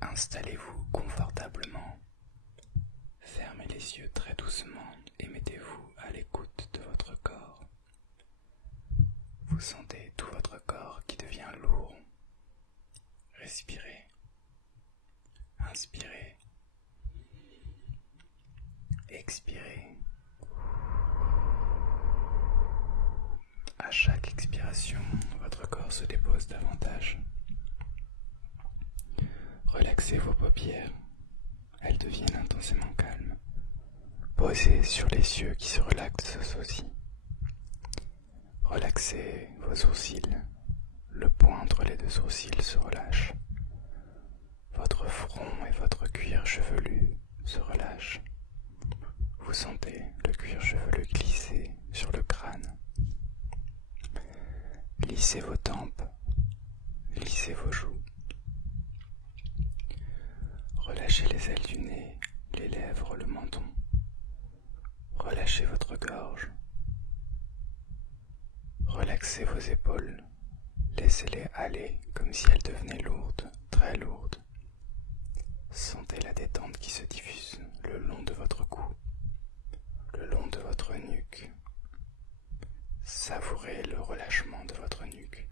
Installez-vous confortablement, fermez les yeux très doucement et mettez-vous à l'écoute de votre corps. Vous sentez tout votre corps qui devient lourd. Respirez, inspirez, expirez. À chaque expiration, votre corps se dépose davantage. Relaxez vos paupières, elles deviennent intensément calmes. Posez sur les yeux qui se relaxent aussi. Relaxez vos sourcils, le point entre les deux sourcils se relâche. Votre front et votre cuir chevelu se relâchent. Vous sentez le cuir chevelu glisser sur le crâne. Lissez vos tempes, lissez vos joues. Relâchez les ailes du nez, les lèvres, le menton. Relâchez votre gorge. Relaxez vos épaules. Laissez-les aller comme si elles devenaient lourdes, très lourdes. Sentez la détente qui se diffuse le long de votre cou, le long de votre nuque. Savourez le relâchement de votre nuque.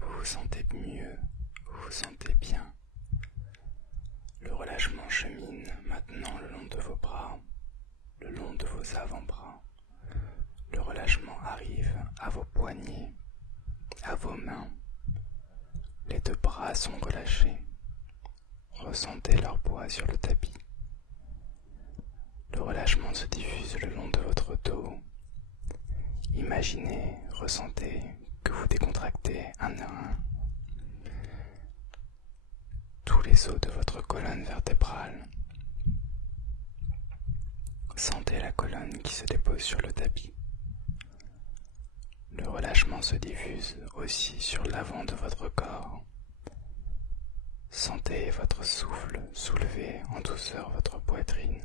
Vous vous sentez mieux, vous vous sentez bien. Le relâchement chemine maintenant le long de vos bras, le long de vos avant-bras. Le relâchement arrive à vos poignets, à vos mains. Les deux bras sont relâchés. Ressentez leur poids sur le tapis. Le relâchement se diffuse le long de votre dos. Imaginez, ressentez que vous décontractez un à un tous les os de votre colonne vertébrale. Sentez la colonne qui se dépose sur le tapis. Le relâchement se diffuse aussi sur l'avant de votre corps. Sentez votre souffle soulever en douceur votre poitrine.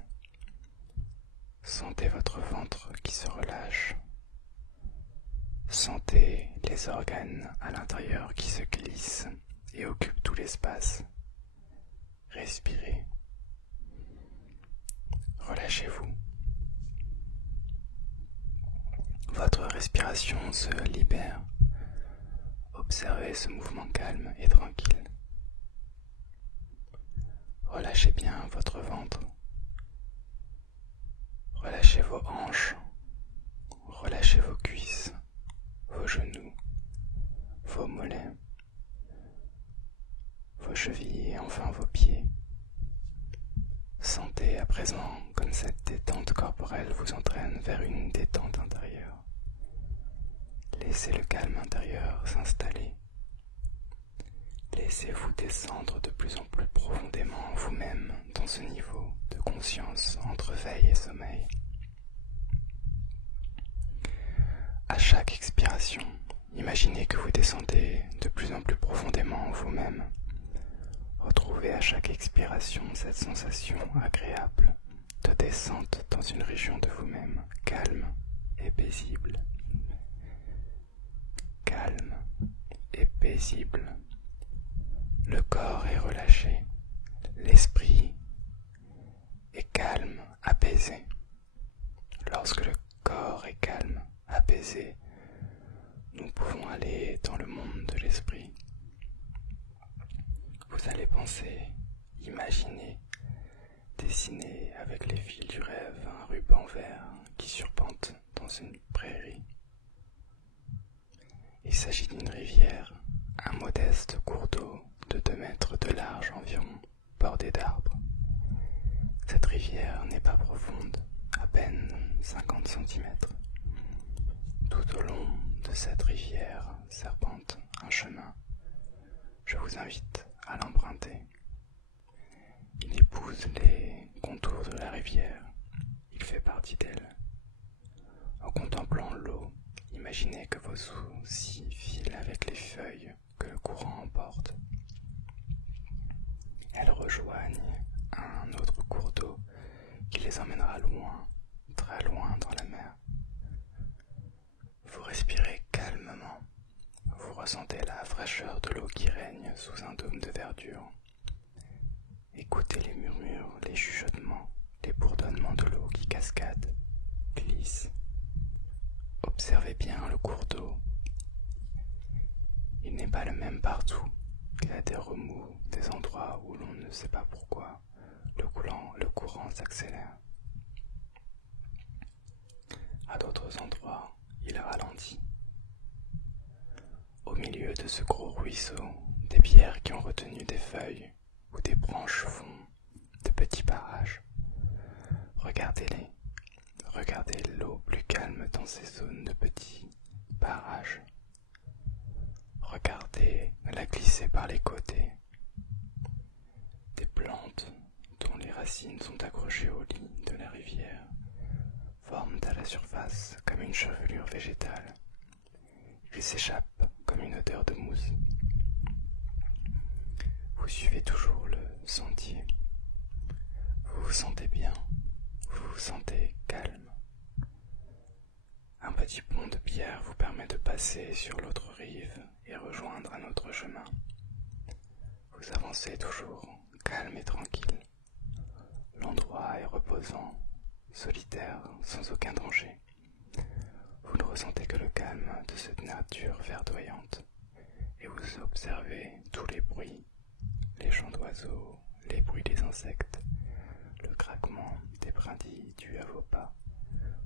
Sentez votre ventre qui se relâche. Sentez les organes à l'intérieur qui se glissent et occupent tout l'espace. Respirez. Relâchez-vous. Votre respiration se libère. Observez ce mouvement calme et tranquille. Relâchez bien votre ventre. Relâchez vos hanches. Relâchez vos cuisses, vos genoux, vos mollets, vos chevilles et enfin vos pieds. Sentez à présent comme cette détente corporelle vous entraîne vers une détente intérieure. Laissez le calme intérieur s'installer. Laissez-vous descendre de plus en plus profondément en vous-même dans ce niveau de conscience entre veille et sommeil. À chaque expiration, imaginez que vous descendez de plus en plus profondément en vous-même. Retrouvez à chaque expiration cette sensation agréable de descente dans une région de vous-même calme et paisible. Calme et paisible. Le corps est relâché, l'esprit est calme, apaisé. Lorsque le corps est calme, apaisé, nous pouvons aller dans le monde de l'esprit. Vous allez penser, imaginer, dessiner avec les fils du rêve un ruban vert qui surpente dans une prairie. Il s'agit d'une rivière, un modeste cours d'eau de 2 mètres de large environ, bordé d'arbres. Cette rivière n'est pas profonde, à peine 50 cm. Tout au long de cette rivière serpente un chemin. Je vous invite à l'emprunter. Il épouse les contours de la rivière. Il fait partie d'elle. En contemplant l'eau, imaginez que vos soucis filent avec les feuilles que le courant emporte. Elles rejoignent un autre cours d'eau qui les emmènera loin, très loin dans la mer. Vous respirez calmement. Vous Ressentez la fraîcheur de l'eau qui règne sous un dôme de verdure. Écoutez les murmures, les chuchotements, les bourdonnements de l'eau qui cascade, glisse. Observez bien le cours d'eau. Il n'est pas le même partout. Il y a des remous, des endroits où l'on ne sait pas pourquoi le courant s'accélère. À d'autres endroits, il ralentit. Au milieu de ce gros ruisseau, des pierres qui ont retenu des feuilles ou des branches font de petits barrages. Regardez-les. Regardez l'eau plus calme dans ces zones de petits barrages. Regardez-la glisser par les côtés. Des plantes dont les racines sont accrochées au lit de la rivière forment à la surface comme une chevelure végétale. Il s'échappe comme une odeur de mousse. Vous suivez toujours le sentier. Vous vous sentez bien, vous vous sentez calme. Un petit pont de pierre vous permet de passer sur l'autre rive et rejoindre un autre chemin. Vous avancez toujours calme et tranquille. L'endroit est reposant, solitaire, sans aucun danger. Vous ne ressentez que le calme de cette nature verdoyante et vous observez tous les bruits, les chants d'oiseaux, les bruits des insectes, le craquement des brindilles dues à vos pas.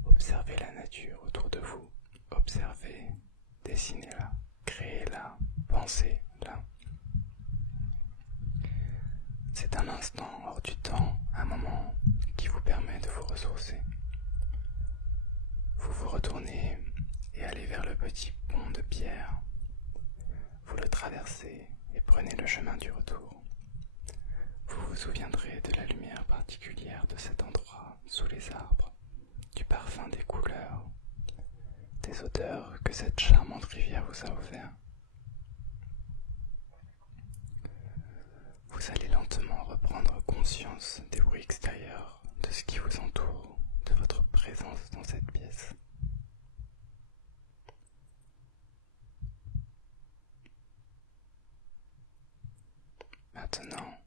Observez la nature autour de vous, observez, dessinez-la, créez-la, pensez-la. C'est un instant hors du temps, un moment qui vous permet de vous ressourcer. Vous vous retournez et allez vers le petit pont de pierre. Vous le traversez et prenez le chemin du retour. Vous vous souviendrez de la lumière particulière de cet endroit sous les arbres, du parfum des couleurs, des odeurs que cette charmante rivière vous a offert. Vous allez lentement reprendre conscience des bruits extérieurs, de ce qui vous entoure, de votre présence dans cette pièce. Maintenant,